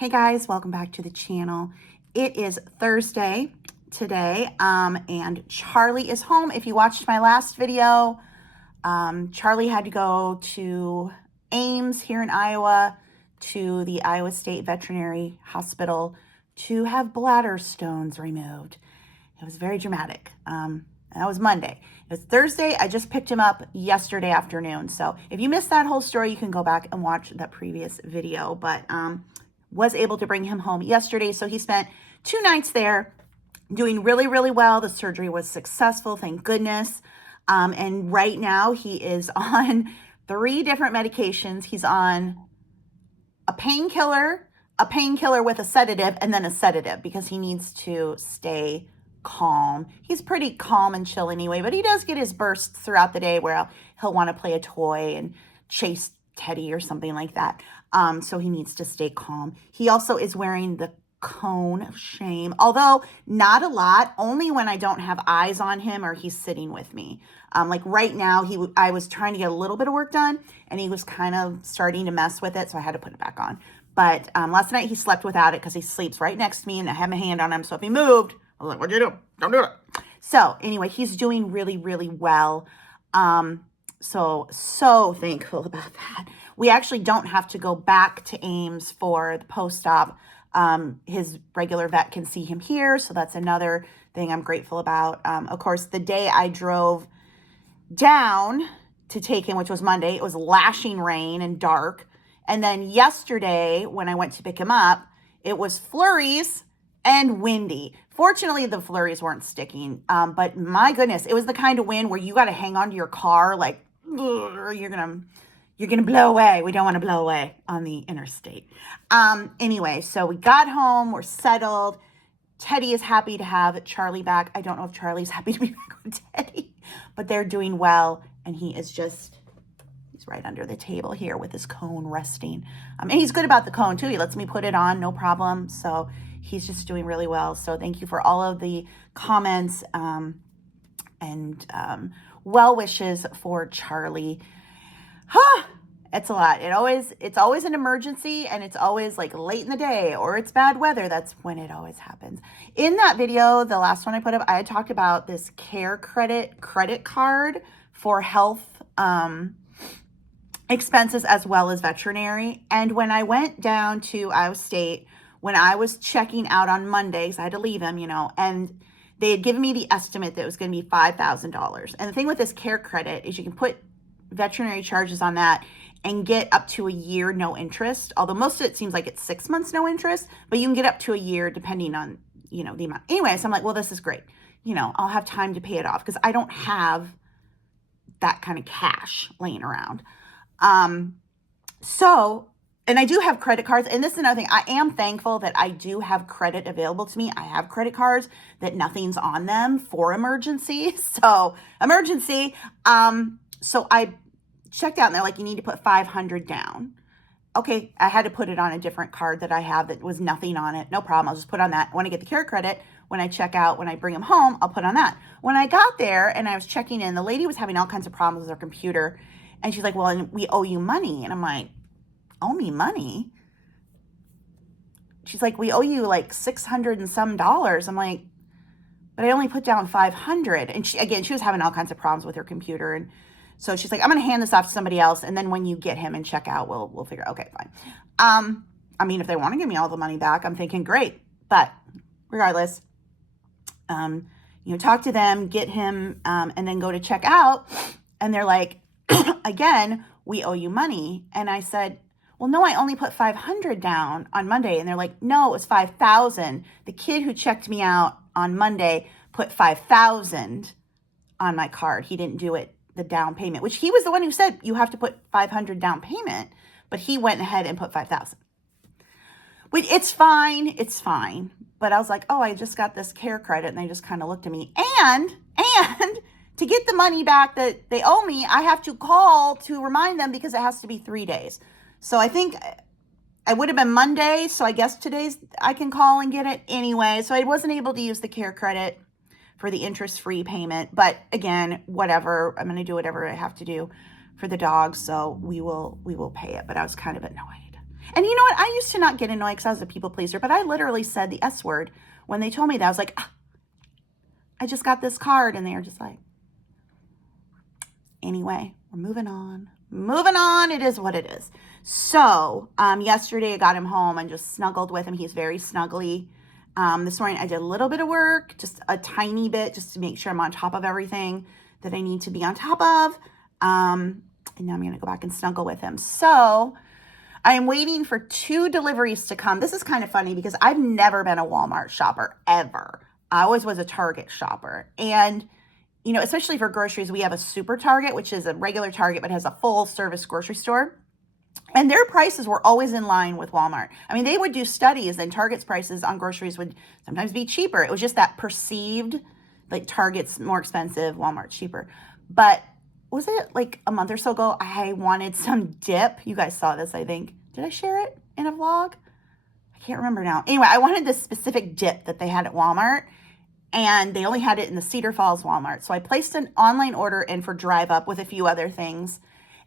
Hey guys, welcome back to the channel. It is Thursday today, and Charlie is home. If you watched my last video, Charlie had to go to Ames here in Iowa to the Iowa State Veterinary Hospital to have bladder stones removed. It was very dramatic. That was Monday. It was Thursday. I just picked him up yesterday afternoon. So if you missed that whole story, you can go back and watch that previous video. But was able to bring him home yesterday. So he spent 2 nights there doing really, really well. The surgery was successful, thank goodness. And right now he is on 3 different medications. He's on a painkiller with a sedative, and then a sedative because he needs to stay calm. He's pretty calm and chill anyway, but he does get his bursts throughout the day where he'll want to play a toy and chase Teddy or something like that. So he needs to stay calm. He also is wearing the cone of shame, although not a lot, only when I don't have eyes on him or he's sitting with me. Like right now, I was trying to get a little bit of work done and he was kind of starting to mess with it, so I had to put it back on. But last night he slept without it because he sleeps right next to me and I have my hand on him, so if he moved, I was like, what'd you do? Don't do it. So anyway, he's doing really, really well. So thankful about that. We actually don't have to go back to Ames for the post-op. His regular vet can see him here, so that's another thing I'm grateful about. Of course, the day I drove down to take him, which was Monday, it was lashing rain and dark. And then yesterday, when I went to pick him up, it was flurries and windy. Fortunately, the flurries weren't sticking, but my goodness, it was the kind of wind where you got to hang on to your car like you're gonna blow away. We don't want to blow away on the interstate. Anyway, so we got home, we're settled. Teddy is happy to have Charlie back. I don't know if Charlie's happy to be back with Teddy, but they're doing well, and he's right under the table here with his cone resting. And he's good about the cone too. He lets me put it on, no problem. So he's just doing really well. So thank you for all of the comments and well wishes for Charlie. It's a lot. It's always an emergency, and it's always like late in the day or it's bad weather. That's when it always happens. In that video, the last one I put up, I had talked about this CareCredit credit card for health expenses as well as veterinary. And when I went down to Iowa State, when I was checking out on Monday, because I had to leave him, and they had given me the estimate that it was going to be $5,000. And the thing with this CareCredit is you can put veterinary charges on that and get up to a year no interest. Although most of it seems like it's 6 months no interest, but you can get up to a year depending on, the amount. Anyway, so I'm like, well, this is great. I'll have time to pay it off because I don't have that kind of cash laying around. And I do have credit cards. And this is another thing. I am thankful that I do have credit available to me. I have credit cards that nothing's on them for emergency. So I checked out and they're like, you need to put $500 down. Okay, I had to put it on a different card that I have that was nothing on it. No problem. I'll just put on that. When I get the CareCredit, when I check out, when I bring them home, I'll put on that. When I got there and I was checking in, the lady was having all kinds of problems with her computer. And she's like, well, and we owe you money. And I'm like, owe me money? She's like, we owe you like $600 and some dollars. I'm like, but I only put down $500. And she was having all kinds of problems with her computer. And so she's like, I'm going to hand this off to somebody else. And then when you get him and check out, we'll figure, okay, fine. I mean, if they want to give me all the money back, I'm thinking great. But regardless, talk to them, get him, and then go to check out. And they're like, again, we owe you money. And I said, well, no, I only put $500 down on Monday. And they're like, no, it was $5,000. The kid who checked me out on Monday put $5,000 on my card. He didn't do it, the down payment, which he was the one who said you have to put $500 down payment, but he went ahead and put $5,000. Which it's fine. But I was like, oh, I just got this CareCredit, and they just kind of looked at me. And to get the money back that they owe me, I have to call to remind them because it has to be 3 days. So I think I would have been Monday. So I guess today's I can call and get it anyway. So I wasn't able to use the CareCredit for the interest-free payment. But again, whatever. I'm going to do whatever I have to do for the dog. So we will pay it. But I was kind of annoyed. And you know what? I used to not get annoyed because I was a people pleaser, but I literally said the S word when they told me that. I was like, ah, I just got this card. And they were just like, anyway, we're moving on. Moving on. It is what it is. So yesterday I got him home and just snuggled with him. He's very snuggly. This morning I did a little bit of work, just a tiny bit, just to make sure I'm on top of everything that I need to be on top of. And now I'm going to go back and snuggle with him. So I'm waiting for 2 deliveries to come. This is kind of funny because I've never been a Walmart shopper, ever. I always was a Target shopper. And, you know, especially for groceries, we have a Super Target, which is a regular Target, but has a full service grocery store. And their prices were always in line with Walmart. I mean, they would do studies and Target's prices on groceries would sometimes be cheaper. It was just that perceived, like Target's more expensive, Walmart's cheaper. But was it like a month or so ago, I wanted some dip. You guys saw this, I think. Did I share it in a vlog? I can't remember now. Anyway, I wanted this specific dip that they had at Walmart, and they only had it in the Cedar Falls Walmart. So I placed an online order in for Drive Up with a few other things.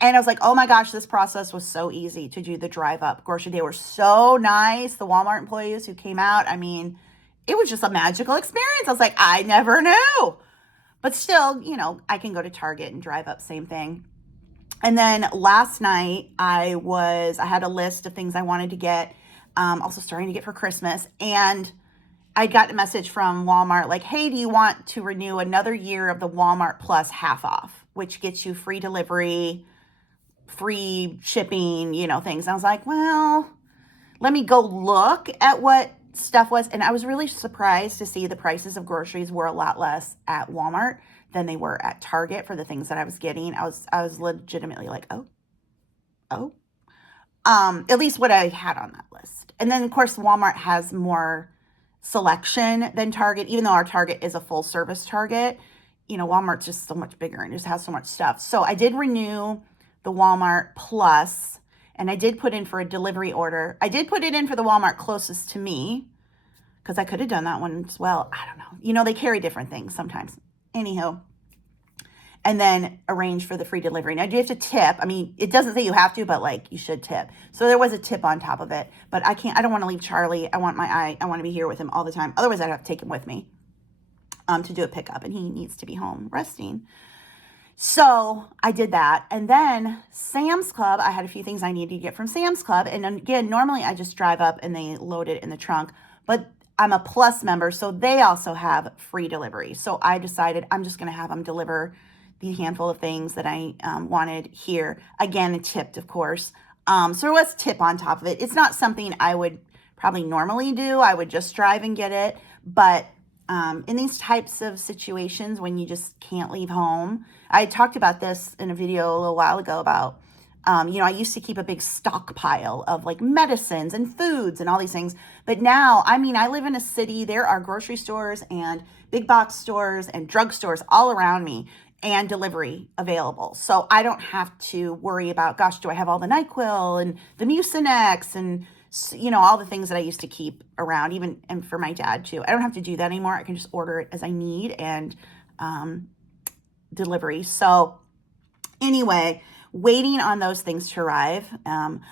And I was like, oh my gosh, this process was so easy to do the Drive Up grocery. They were so nice. The Walmart employees who came out, I mean, it was just a magical experience. I was like, I never knew. But still, you know, I can go to Target and Drive Up, same thing. And then last night I had a list of things I wanted to get, also starting to get for Christmas. And I got a message from Walmart like, hey, do you want to renew another year of the Walmart Plus half off, which gets you free delivery, free shipping, you know, things. And I was like, well, let me go look at what stuff was. And I was really surprised to see the prices of groceries were a lot less at Walmart than they were at Target for the things that I was getting. I was legitimately like, at least what I had on that list. And then of course Walmart has more selection than Target, even though our Target is a full service Target. You know, Walmart's just so much bigger and just has so much stuff. So I did renew the Walmart Plus, and I did put in for a delivery order. I did put it in for the Walmart closest to me because I could have done that one as well. I don't know. You know, they carry different things sometimes. Anywho, and then arrange for the free delivery. Now, do you have to tip? I mean, it doesn't say you have to, but like you should tip. So there was a tip on top of it, but I don't want to leave Charlie. I want to be here with him all the time. Otherwise I'd have to take him with me to do a pickup, and he needs to be home resting. So I did that. And then Sam's Club, I had a few things I needed to get from Sam's Club. And again, normally I just drive up and they load it in the trunk, but I'm a Plus member, so they also have free delivery. So I decided I'm just going to have them deliver the handful of things that I wanted here. Again, tipped, of course. So there was tip on top of it. It's not something I would probably normally do. I would just drive and get it. But in these types of situations when you just can't leave home, I talked about this in a video a little while ago about, you know, I used to keep a big stockpile of like medicines and foods and all these things. But now, I mean, I live in a city. There are grocery stores and big box stores and drugstores all around me and delivery available. So I don't have to worry about, gosh, do I have all the NyQuil and the Mucinex and, you know, all the things that I used to keep around, even and for my dad too. I don't have to do that anymore. I can just order it as I need and delivery. So anyway, waiting on those things to arrive.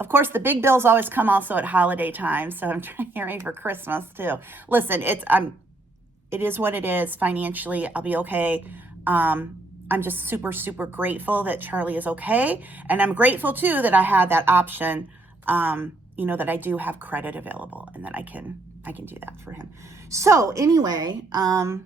Of course, the big bills always come also at holiday time. So I'm trying to get ready for Christmas too. Listen, it is what it is financially. I'll be okay. I'm just super, super grateful that Charlie is okay. And I'm grateful too that I had that option, you know, that I do have credit available and that I can do that for him. So anyway, I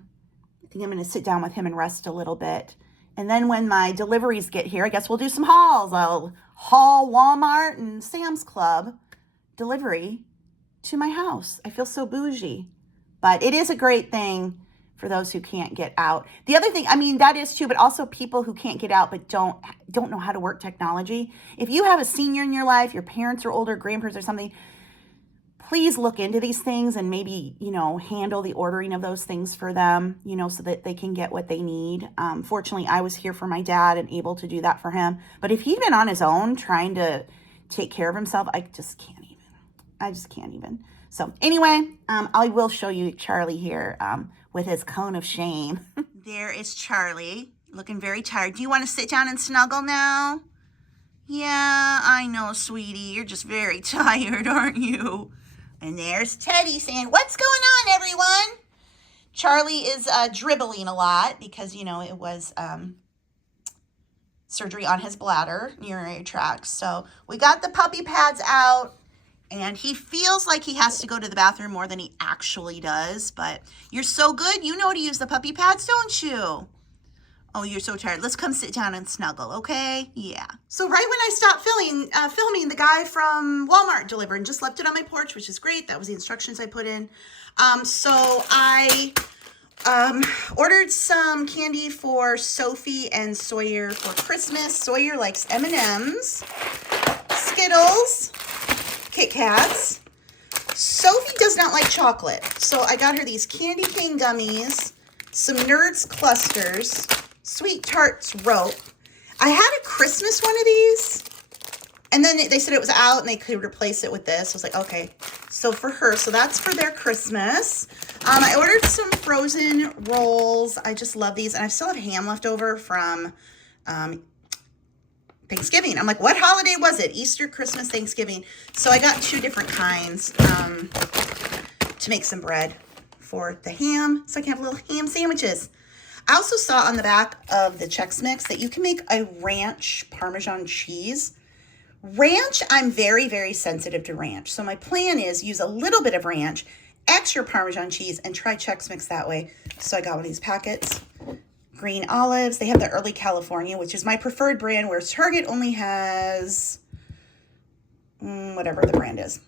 think I'm going to sit down with him and rest a little bit. And then when my deliveries get here, I guess we'll do some hauls. I'll haul Walmart and Sam's Club delivery to my house. I feel so bougie, but it is a great thing for those who can't get out. The other thing, I mean, that is too, but also people who can't get out but don't know how to work technology. If you have a senior in your life, your parents are older, grandparents or something, please look into these things and maybe, you know, handle the ordering of those things for them, you know, so that they can get what they need. Fortunately, I was here for my dad and able to do that for him. But if he'd been on his own trying to take care of himself, I just can't even. So anyway, I will show you Charlie here with his cone of shame. There is Charlie, looking very tired. Do you want to sit down and snuggle now? Yeah, I know, sweetie. You're just very tired, aren't you? And there's Teddy saying, what's going on, everyone? Charlie is dribbling a lot because, you know, it was surgery on his bladder, urinary tract. So we got the puppy pads out, and he feels like he has to go to the bathroom more than he actually does. But you're so good. You know how to use the puppy pads, don't you? Oh, you're so tired. Let's come sit down and snuggle, okay? Yeah. So right when I stopped filming, the guy from Walmart delivered and just left it on my porch, which is great. That was the instructions I put in. So I ordered some candy for Sophie and Sawyer for Christmas. Sawyer likes M&Ms, Skittles, Kit Kats. Sophie does not like chocolate. So I got her these candy cane gummies, some Nerds clusters, Sweet Tarts rope. I had a Christmas one of these, and then they said it was out and they could replace it with this. I was like, okay. So for her, so that's for their Christmas. I ordered some frozen rolls. I just love these, and I still have ham left over from Thanksgiving. I'm like, what holiday was it? Easter, Christmas, Thanksgiving. So I got 2 different kinds to make some bread for the ham, so I can have little ham sandwiches. I also saw on the back of the Chex Mix that you can make a ranch Parmesan cheese. Ranch, I'm very, very sensitive to ranch. So my plan is use a little bit of ranch, extra Parmesan cheese, and try Chex Mix that way. So I got one of these packets. Green olives. They have the Early California, which is my preferred brand, whereas Target only has whatever the brand is.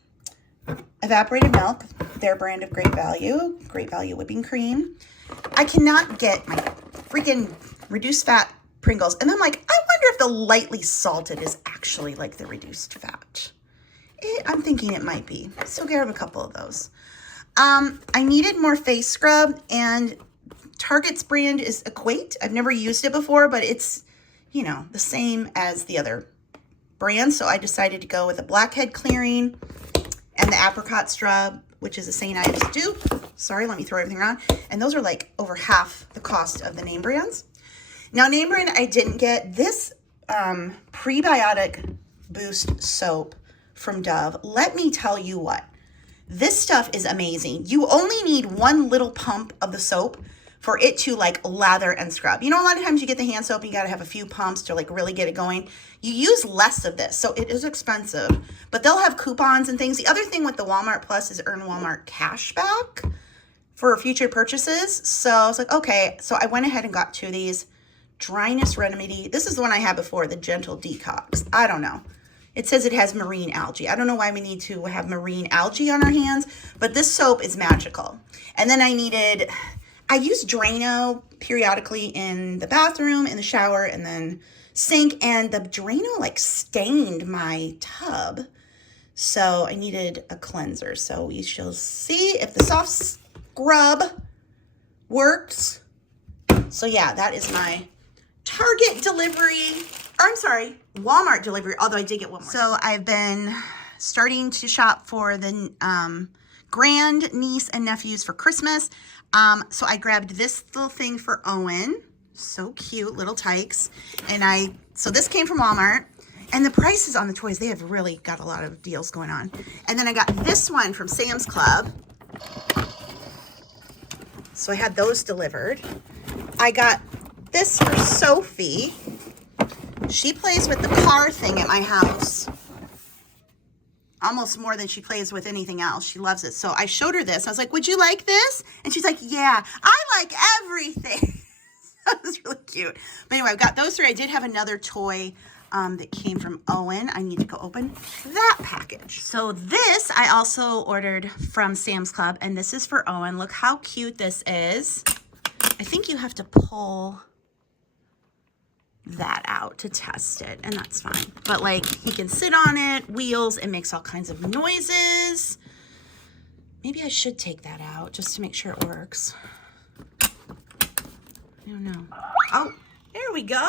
Evaporated milk, their brand of Great Value whipping cream. I cannot get my freaking reduced fat Pringles. And I'm like, I wonder if the lightly salted is actually like the reduced fat. I'm thinking it might be. So grab a couple of those. I needed more face scrub, and Target's brand is Equate. I've never used it before, but it's, you know, the same as the other brand. So I decided to go with a blackhead clearing and the apricot scrub, which is a St. Ives dupe. Sorry, let me throw everything around. And those are like over half the cost of the name brands. Now, name brand, I didn't get this prebiotic boost soap from Dove. Let me tell you what, this stuff is amazing. You only need 1 little pump of the soap for it to like lather and scrub. You know, a lot of times you get the hand soap, you got to have a few pumps to like really get it going. You use less of this, so it is expensive, but they'll have coupons and things. The other thing with the Walmart Plus is earn Walmart cash back for future purchases. So I was like, okay. So I went ahead and got 2 of these. Dryness Remedy. This is the one I had before, the Gentle Detox. I don't know. It says it has marine algae. I don't know why we need to have marine algae on our hands, but this soap is magical. And then I use Drano periodically in the bathroom, in the shower, and then sink. And the Drano like stained my tub. So I needed a cleanser. So we shall see if the soft scrub works. So yeah, that is my Target delivery, or I'm sorry, Walmart delivery, although I did get one more. So I've been starting to shop for the grand niece and nephews for Christmas. So I grabbed this little thing for Owen. So cute, little tykes. And so this came from Walmart. And the prices on the toys, they have really got a lot of deals going on. And then I got this one from Sam's Club. So I had those delivered. I got this for Sophie. She plays with the car thing at my house almost more than she plays with anything else. She loves it. So I showed her this. I was like, would you like this? And she's like, yeah, I like everything. That was really cute. But anyway, I've got those 3. I did have another toy that came from Owen. I need to go open that package. So this I also ordered from Sam's Club, and this is for Owen. Look how cute this is. I think you have to pull that out to test it, and that's fine. But like, he can sit on it, wheels, it makes all kinds of noises. Maybe I should take that out just to make sure it works. I don't know. Oh, there we go.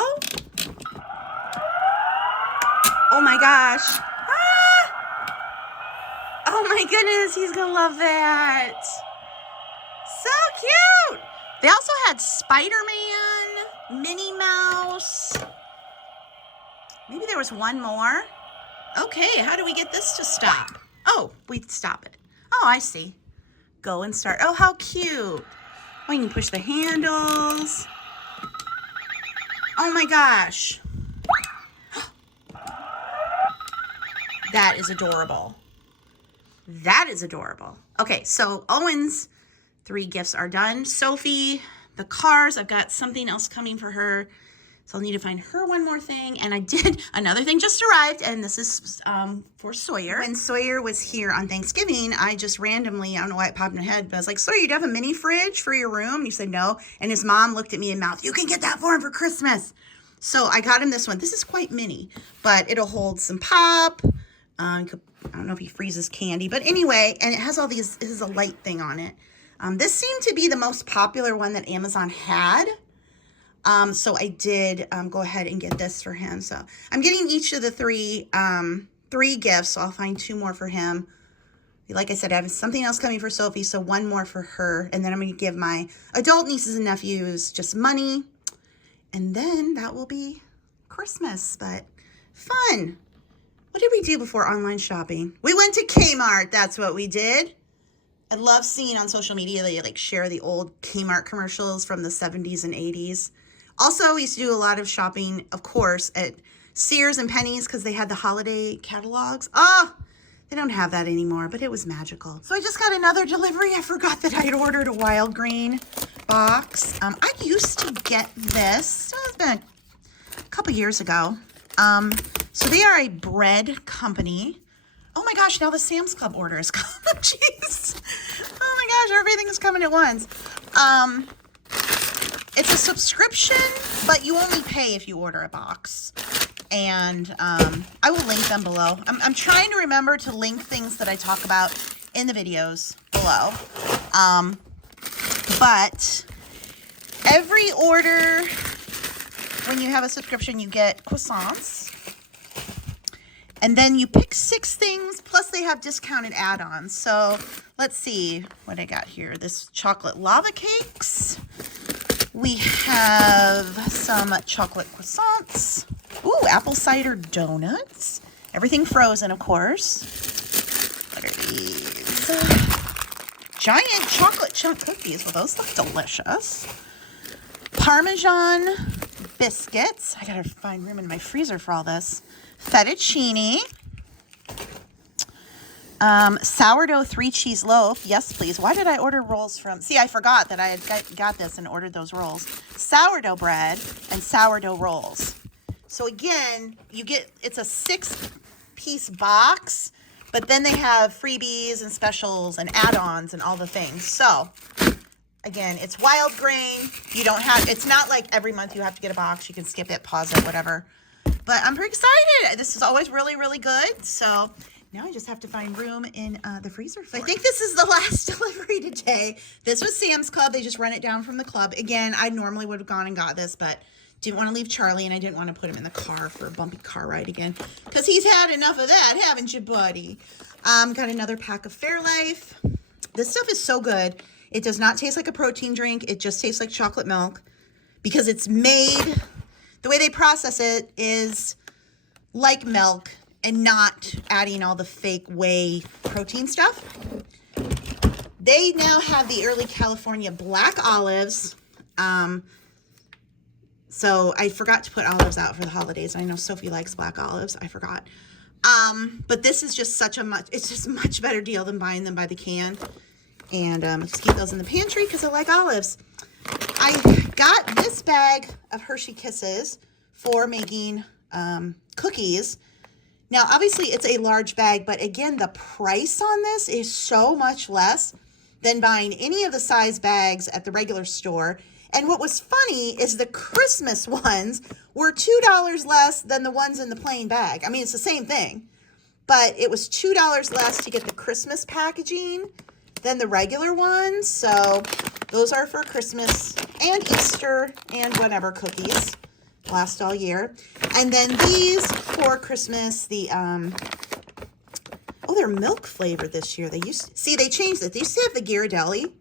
Oh my gosh. Ah! Oh my goodness, he's gonna love that. So cute. They also had Spider-Man, Minnie Mouse. Maybe there was one more. Okay, how do we get this to stop? Oh, we stop it. Oh, I see. Go and start. Oh, how cute. Oh, you can push the handles. Oh my gosh. That is adorable. That is adorable. Okay, so Owen's 3 gifts are done. Sophie, the cars, I've got something else coming for her. So I'll need to find her one more thing. And I did, another thing just arrived, and this is for Sawyer. When Sawyer was here on Thanksgiving, I just randomly, I don't know why it popped in my head, but I was like, Sawyer, you have a mini fridge for your room? And he said no. And his mom looked at me and mouthed, you can get that for him for Christmas. So I got him this one. This is quite mini, but it'll hold some pop. I don't know if he freezes candy, but anyway, and it has all these, this is a light thing on it. This seemed to be the most popular one that Amazon had. So I did go ahead and get this for him. So I'm getting each of the three gifts. So I'll find 2 more for him. Like I said, I have something else coming for Sophie, so 1 more for her. And then I'm going to give my adult nieces and nephews just money. And then that will be Christmas, but fun. What did we do before online shopping? We went to Kmart. That's what we did. I love seeing on social media they like share the old Kmart commercials from the 70s and 80s. Also, we used to do a lot of shopping, of course, at Sears and Penny's because they had the holiday catalogs. Oh, they don't have that anymore, but it was magical. So I just got another delivery. I forgot that I had ordered a wild green box. I used to get this. It's been a couple years ago. So they are a bread company. Oh my gosh, now the Sam's Club order is coming. Jeez. Oh my gosh, everything is coming at once. It's a subscription, but you only pay if you order a box. And I will link them below. I'm trying to remember to link things that I talk about in the videos below. But every order, when you have a subscription, you get croissants. And then you pick 6 things, plus they have discounted add-ons. So let's see what I got here. This chocolate lava cakes. We have some chocolate croissants. Ooh, apple cider donuts. Everything frozen, of course. What are these? Giant chocolate chunk cookies. Well, those look delicious. Parmesan biscuits. I gotta find room in my freezer for all this. Fettuccine. Sourdough 3-cheese loaf. Yes, please. Why did I order rolls from... See, I forgot that I had got this and ordered those rolls. Sourdough bread and sourdough rolls. So again, you get... It's a 6-piece box, but then they have freebies and specials and add-ons and all the things. So, again, it's wild grain. You don't have... It's not like every month you have to get a box. You can skip it, pause it, whatever. But I'm pretty excited. This is always really, really good. So... Now I just have to find room in the freezer. I think this is the last delivery today. This was Sam's Club. They just run it down from the club. Again, I normally would have gone and got this, but didn't want to leave Charlie, and I didn't want to put him in the car for a bumpy car ride again because he's had enough of that, haven't you, buddy? Got another pack of Fairlife. This stuff is so good. It does not taste like a protein drink. It just tastes like chocolate milk because it's made, the way they process it is like milk, and not adding all the fake whey protein stuff. They now have the early California black olives. So I forgot to put olives out for the holidays. I know Sophie likes black olives. I forgot. But this is just it's just a much better deal than buying them by the can. And just keep those in the pantry because I like olives. I got this bag of Hershey Kisses for making cookies. Now, obviously, it's a large bag, but again, the price on this is so much less than buying any of the size bags at the regular store. And what was funny is the Christmas ones were $2 less than the ones in the plain bag. I mean, it's the same thing, but it was $2 less to get the Christmas packaging than the regular ones. So those are for Christmas and Easter and whatever cookies. Last all year. And then these for Christmas, the they're milk flavored this year. They changed it. They used to have the Ghirardelli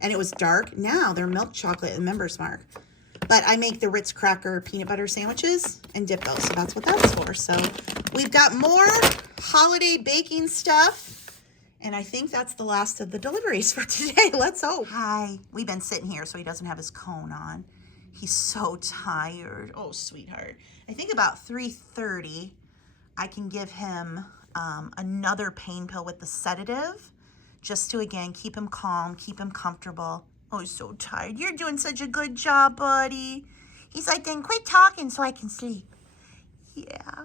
and it was dark. Now they're milk chocolate and Members Mark. But But I make the Ritz cracker peanut butter sandwiches and dip those. So that's what that's for. So we've got more holiday baking stuff. And I think that's the last of the deliveries for today. Let's hope. Hi. We've been sitting here so he doesn't have his cone on. He's so tired. Oh, sweetheart. I think about 3:30, I can give him another pain pill with the sedative, just to, again, keep him calm, keep him comfortable. Oh, he's so tired. You're doing such a good job, buddy. He's like, then quit talking so I can sleep. Yeah.